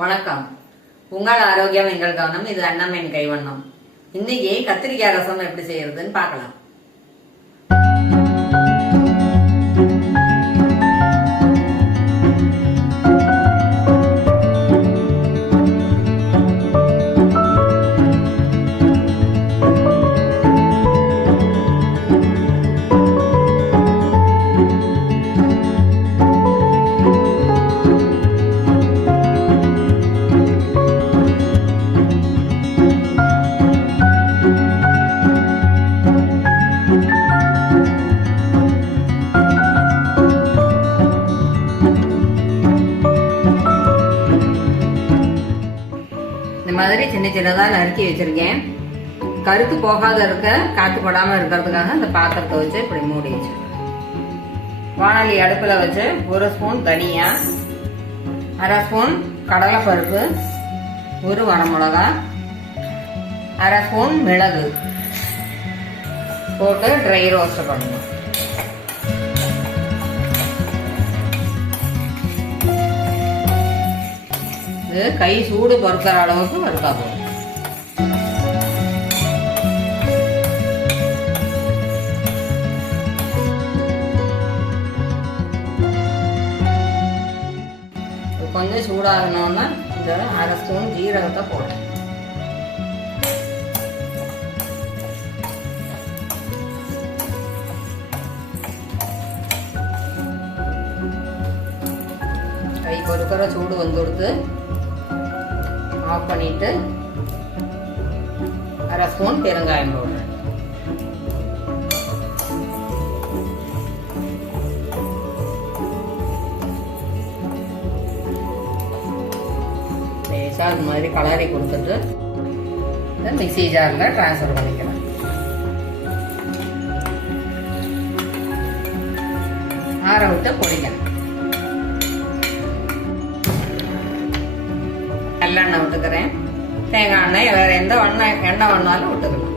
வணக்கம். உங்கள் ஆரோக்கியம் எங்கள் கவனம் இது அன்னம்மையின் கைவண்ணம். இன்னைக்கு கத்திரிக்காய் ரசம் எப்படி செய்யறதுன்னு பார்க்கலாம். இந்த மாதிரி சின்ன சின்னதாக நறுக்கி வச்சுருக்கேன். கருத்து போகாத இருக்க காற்று படாமல் இருக்கிறதுக்காக இந்த பாத்திரத்தை வச்சு இப்படி மூடி வச்சுருக்கேன் வானொலி அடுப்பில் வச்சு ஒரு ஸ்பூன் தனியா அரை ஸ்பூன் கடலைப்பருப்பு ஒரு வரமிளகா அரை ஸ்பூன் மிளகு போட்டு ட்ரை ரோஸ்ட் பண்ணணும். இது கை சூடு பொறுக்கிற அளவுக்கு வறுத்தா போதும். கொஞ்சம் சூடாகணும்னா இந்த அரை ஸ்பூன் ஜீரகத்தை போடும் கை பொறுக்கிற சூடு வந்து கொடுத்து ஆஃப் பண்ணிட்டு அரை ஸ்பூன் பெருங்காயம் போடுறேன் லேசாக அது மாதிரி கலரி கொடுத்துட்டு இதை மிக்ஸி ஜாரில் ட்ரான்ஸ்ஃபர் பண்ணிக்கலாம். ஆற விட்டு பொடிக்கணும் நல்லெண்ணெய் விட்டுக்கிறேன். தேங்காய் எண்ணெய் வேற எந்த எண்ணெய் எண்ணெய் வேணாலும் விட்டுக்கலாம்.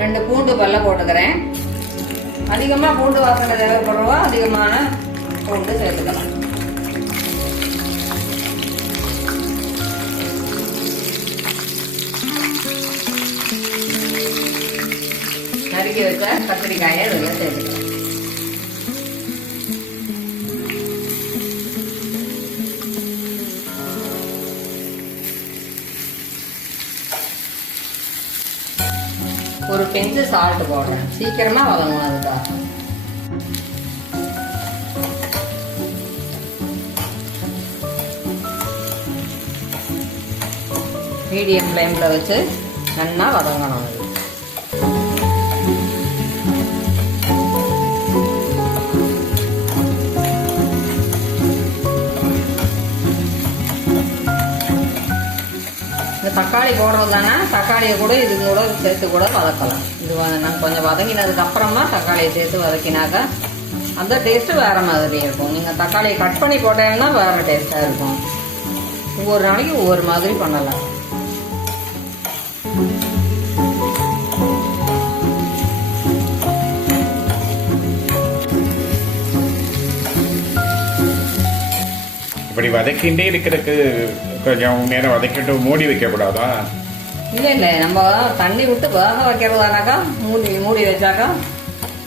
ரெண்டு பூண்டு பல்ல போட்டுக்கிறேன். அதிகமாக பூண்டு வாசனை தேவைப்படுறவோ அதிகமான பூண்டு சேர்த்துக்கலாம். நறுக்கி வச்ச கத்திரிக்காயை இதில் சேர்த்துக்கலாம். பிஞ்சு சால்ட் போடுறேன். சீக்கிரமா வதங்கணும் அதுக்காக. மீடியம் ஃப்ளேமில் வச்சு நல்லா வதங்கணும். தக்காளி போடுறது தானே தக்காளியை கூட இது கூட சேர்த்து கூட வதக்கலாம். இது வ- நம்ம கொஞ்சம் வதங்கினதுக்கு அப்புறமா தக்காளியை சேர்த்து வதக்கினாக்கா அந்த டேஸ்ட்டு வேறு மாதிரி இருக்கும். நீங்கள் தக்காளியை கட் பண்ணி போட்டீங்கன்னா வேறு டேஸ்ட்டாக இருக்கும். ஒவ்வொரு நாளைக்கு ஒவ்வொரு மாதிரி பண்ணலாம். இப்படி வதக்கிண்டே இருக்கிறதுக்கு கொஞ்சம் நேரம் வதக்கிட்டு மூடி வைக்கக்கூடாதா இல்லை இல்லை. நம்ம தண்ணி விட்டு வேக வைக்கிறதானாக்கா மூடி மூடி வச்சாக்கா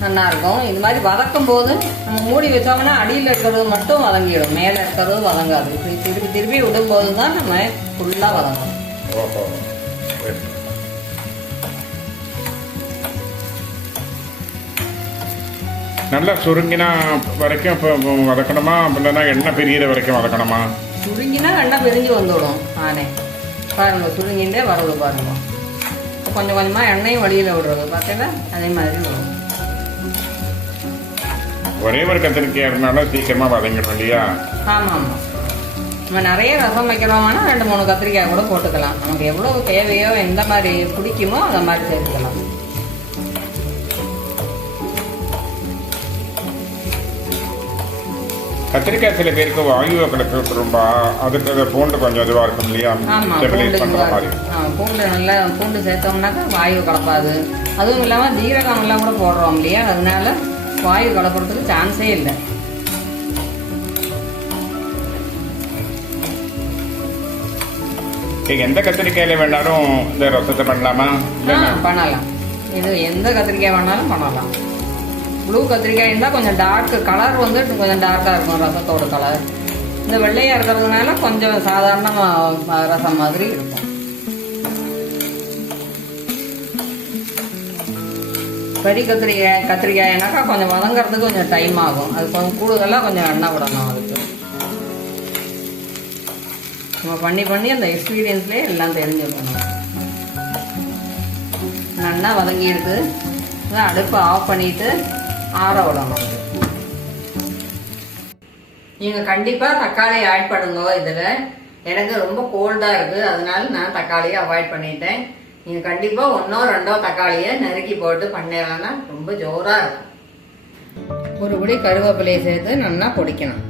நல்லா இருக்கும். இது மாதிரி வதக்கும் போது நம்ம மூடி வச்சோம்னா அடியில் இருக்கிறது மட்டும் வதங்கிடும். மேலே இருக்கிறது வதங்காது. இப்படி திருப்பி திருப்பி விடும்போது தான் நம்ம ஃபுல்லாக வதங்கும் ஓஹோ. நல்லா சுருங்கினா வரைக்கும் இப்போ வதக்கணுமா இல்லைன்னா எண்ணெய் பிரியிற வரைக்கும் வதக்கணுமா சுருங்கினா எண்ணெய் பிரிஞ்சு வந்துவிடும் ஆனே பாருங்க சுருங்கின்றே வரது பாருங்க கொஞ்சம் கொஞ்சமாக எண்ணெயும் வழியில் விடுறது பார்த்தீங்கன்னா அதே மாதிரி வரும் ஒரே ஒரு கத்திரிக்காய் இருந்தாலும் சீக்கிரமா வதங்கிடும் இல்லையா ஆமாம் ஆமாம் நம்ம நிறைய ரசம் வைக்கிறோம்னா ரெண்டு மூணு கத்திரிக்காய் கூட போட்டுக்கலாம் நமக்கு எவ்வளோ தேவையோ எந்த மாதிரி பிடிக்குமோ அந்த மாதிரி சேர்த்துக்கலாம் கத்திரிக்காய் சில பேருக்கு வாயு கிடக்கு ரொம்ப அதுக்கு அது பூண்டு கொஞ்சம் இதுவாக இருக்கும் இல்லையா? ஸ்டெபிலைஸ் பண்ணுற மாதிரி. பூண்டு நல்லா பூண்டு சேர்த்தோம்னாக்கா வாயு கலப்பாது. அதுவும் இல்லாமல் ஜீரகம் எல்லாம் கூட போடுறோம் இல்லையா? அதனால வாயு கலப்புறதுக்கு சான்ஸே இல்லை. ஓகே எந்த கத்திரிக்காயில வேணாலும் இந்த ரசத்தை பண்ணலாமா? பண்ணலாம். இது எந்த கத்திரிக்காய் வேணாலும் பண்ணலாம். ப்ளூ கத்திரிக்காய் இருந்தால் கொஞ்சம் டார்க் கலர் வந்து கொஞ்சம் டார்க்காக இருக்கும் ரசத்தோட கலர் இந்த வெள்ளையாக இருக்கிறதுனால கொஞ்சம் சாதாரணமாக ரசம் மாதிரி இருக்கும். பெரிய கத்திரிக்காய் கத்திரிக்காய்னாக்கா கொஞ்சம் வதங்கிறதுக்கு கொஞ்சம் டைம் ஆகும். அது கொஞ்சம் கூடுதலாக கொஞ்சம் எண்ணெய் விடணும் அதுக்கு. நம்ம பண்ணி பண்ணி அந்த எக்ஸ்பீரியன்ஸ்லேயே எல்லாம் தெரிஞ்சுக்கணும். நல்லா வதங்கிடுது அடுப்பை ஆஃப் பண்ணிவிட்டு ஆற விடணும் அது. தக்காளி ஆட் பண்ணுங்க இதில். எனக்கு ரொம்ப கோல்டாக இருக்குது அதனால நான் தக்காளியை அவாய்ட் பண்ணிட்டேன். நீங்கள் கண்டிப்பாக ஒன்றோ ரெண்டோ தக்காளியை நறுக்கி போட்டு பண்ணிடலாம்னா ரொம்ப ஜோராக இருக்கும். ஒரு குடி கருவேப்பிலையை சேர்த்து நல்லா பொடிக்கணும்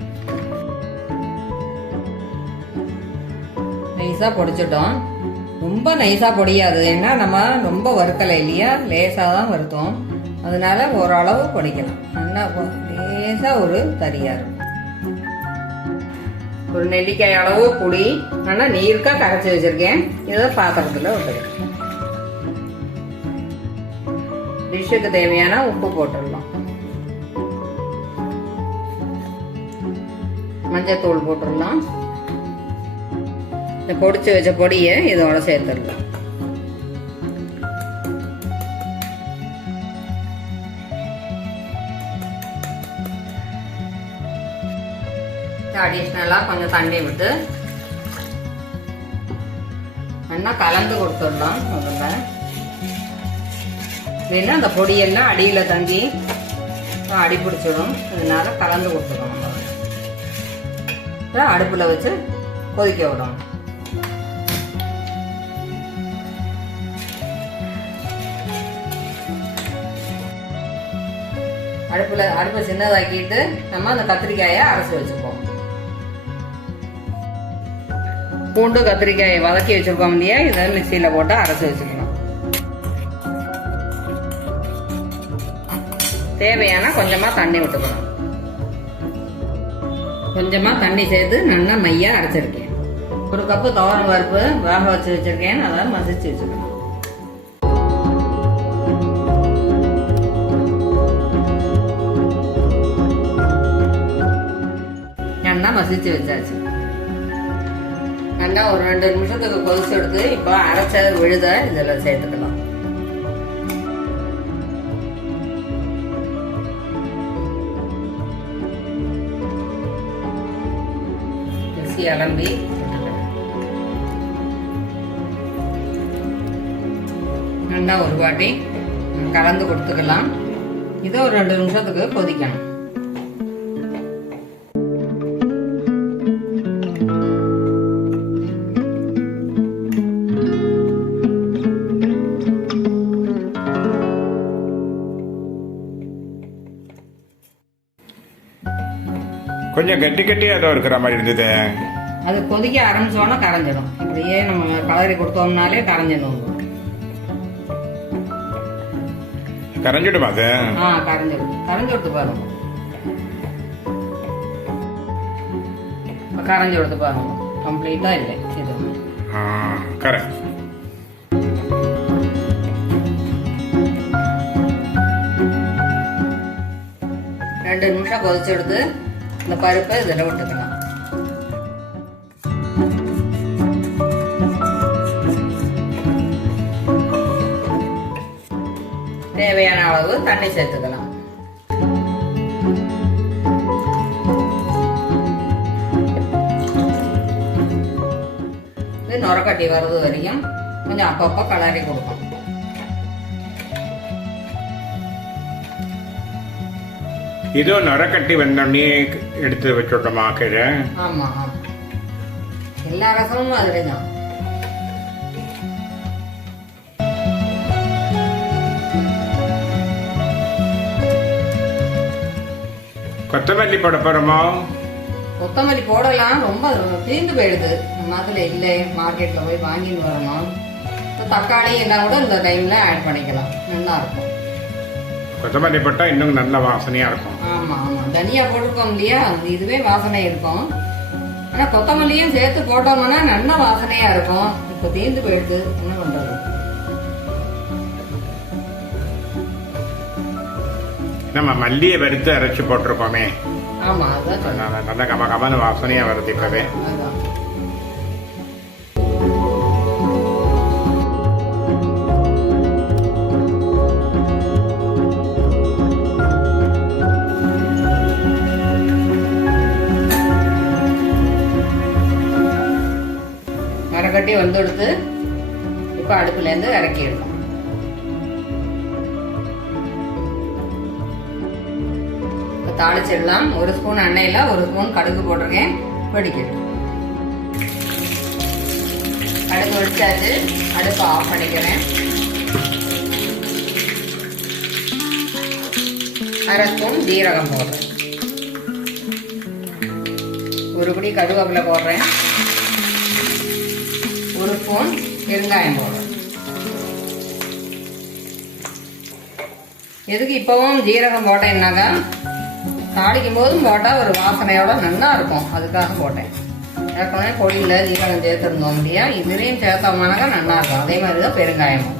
நைஸாக பொடிச்சிட்டோம். ரொம்ப நைஸாக பொடியாது. ஏன்னா நம்ம ரொம்ப வறுக்கலை இல்லையா? லேசாக தான் வருத்தோம் அதனால ஓரளவு பொடிக்கலாம் நல்லா லேசாக ஒரு தரியா இருக்கும். ஒரு நெல்லிக்காய் அளவு புளி நல்லா நீருக்காக கரைச்சி வச்சிருக்கேன். இதை பாத்திரத்தில் விட்டுருக்கேன் டிஷ்ஷுக்கு தேவையான உப்பு போட்டுடலாம். மஞ்சத்தூள் போட்டுடலாம். இந்த பொடிச்சு வச்ச பொடியை இதோட சேர்த்துடலாம். அடிஷ்னலாக கொஞ்சம் தண்ணி விட்டு நல்லா கலந்து கொடுத்துடலாம் முதல்ல. இல்லைன்னா அந்த பொடியெல்லாம் அடியில் தங்கி அடி பிடிச்சிடும். அதனால கலந்து கொடுத்துடணும் அடுப்பில் வச்சு கொதிக்க விடணும். அடுப்பில் அடுப்பை சின்னதாக்கிட்டு நம்ம அந்த கத்திரிக்காயை அரைச்சி வச்சுப்போம். பூண்டு கத்திரிக்காயை வதக்கி வச்சிருக்கோம் இல்லையா? இதை மிக்சியில் போட்டு அரைச்சி வச்சுக்கணும். தேவையான கொஞ்சமாக தண்ணி விட்டுக்கணும். கொஞ்சமாக தண்ணி சேர்த்து நல்லா மையாக அரைச்சிருக்கேன். ஒரு கப்பு துவரம் பருப்பு வேக வச்சு வச்சுருக்கேன். அதை மசிச்சு வச்சுக்கணும். நல்லா மசிச்சு வச்சாச்சு. நல்லா ஒரு ரெண்டு நிமிஷத்துக்கு கொதிச்சு எடுத்து இப்போ அரைச்ச விழுத இதில் சேர்த்துக்கலாம். மிக்ஸி அலம்பி நல்லா ஒரு வாட்டி கலந்து கொடுத்துக்கலாம். இதை ஒரு ரெண்டு நிமிஷத்துக்கு கொதிக்கணும். கொஞ்சம் கட்டி கட்டியா ஏதோ இருக்கிற மாதிரி இருந்தது. அது கொதிக்க ஆரம்பிச்சோன்னா கரைஞ்சிடும். இப்படியே நம்ம கலரி கொடுத்தோம்னாலே கரைஞ்சிடும். கரைஞ்சிடுமா அது? ஆ கரைஞ்சிடும். கரைஞ்சி கொடுத்து பாருங்க. கரைஞ்சி கொடுத்து பாருங்க. கம்ப்ளீட்டாக இல்லை. இது. கரெக்ட் ரெண்டு நிமிஷம் கொதிச்சு எடுத்து இந்த பருப்பை இதில் விட்டுக்கலாம். தேவையான அளவு தண்ணி சேர்த்துக்கலாம். இது நுரக்கட்டி வர்றது வரைக்கும் கொஞ்சம் அப்பப்போ கலரி கொடுக்கணும் இதோ நரக்கட்டி வந்தோடனே எடுத்து வச்சுட்டோமா கீழே? ஆமா ஆமா. எல்லா ரசமும் மாதிரி தான் கொத்தமல்லி போட போறோமா? கொத்தமல்லி போடலாம். ரொம்ப தீர்ந்து போயிடுது. அதில் இல்லை. மார்க்கெட்டில் போய் வாங்கிட்டு வரணும். தக்காளி எல்லாம் கூட இந்த டைமில் ஆட் பண்ணிக்கலாம். நல்லா இருக்கும். கொத்தமல்லி போட்டா இன்னும் நல்ல வாசனையா இருக்கும். ஆமாம் ஆமாம் தனியா போட்டிருக்கோம் இல்லையா? இதுவே வாசனை இருக்கும். ஆனா கொத்தமல்லியும் சேர்த்து போட்டோம்னா நல்ல வாசனையா இருக்கும். இப்போ தீர்ந்து போயிடுது. என்ன பண்றது? நம்ம மல்லியை வறுத்து அரைச்சு போட்டிருக்கோமே. ஆமா அதான் நல்ல கம கமன்னு வாசனையா வருது இப்பவே. அதான். வந்து எடுத்து இப்போ அடுப்புலேருந்து இறக்கிடணும் இப்போ தாளிச்சிடலாம். ஒரு ஸ்பூன் எண்ணெயில் ஒரு ஸ்பூன் கடுகு போட்டிருக்கேன். வெடிக்கட்டும். கடுகு வெடிச்சாச்சு. அடுப்பை ஆஃப் பண்ணிக்கிறேன். அரை ஸ்பூன் ஜீரகம் போடுறேன். ஒரு பிடி கருவேப்பிலை போடுறேன். ஒரு ஸ்பூன் பெருங்காயம் போடுறேன் எதுக்கு இப்போவும் ஜீரகம் போட்டேன்னாக்கா தாளிக்கும் போதும் போட்டால் ஒரு வாசனையோட நல்லா இருக்கும். அதுக்காக போட்டேன். ஏற்கனவே பொடியில் ஜீரகம் சேர்த்துருந்தோம் இல்லையா இதுலேயும் சேர்த்தோம்னாக்கா நல்லா இருக்கும். அதே மாதிரி தான் பெருங்காயமும்.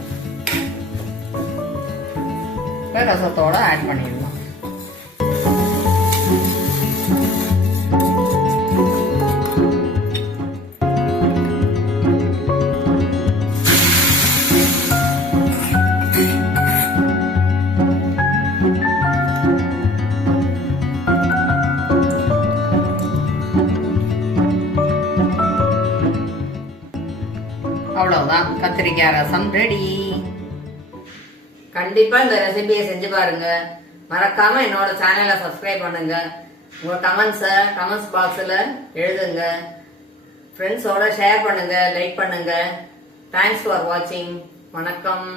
இப்போ ரசத்தோட ஆட் பண்ணிடுவோம். அவ்வளவுதான். கத்திரிக்காய் ரசம் ரெடி கண்டிப்பா இந்த ரெசிபியை செஞ்சு பாருங்க. மறக்காம என்னோட சேனலை சப்ஸ்கிரைப் பண்ணுங்க. உங்க கமெண்ட்ஸை கமெண்ட்ஸ் பாக்ஸில் எழுதுங்க. ஃப்ரெண்ட்ஸோட ஷேர் பண்ணுங்க லைக் பண்ணுங்க. தேங்க்ஸ் ஃபார் வாட்சிங் வணக்கம்.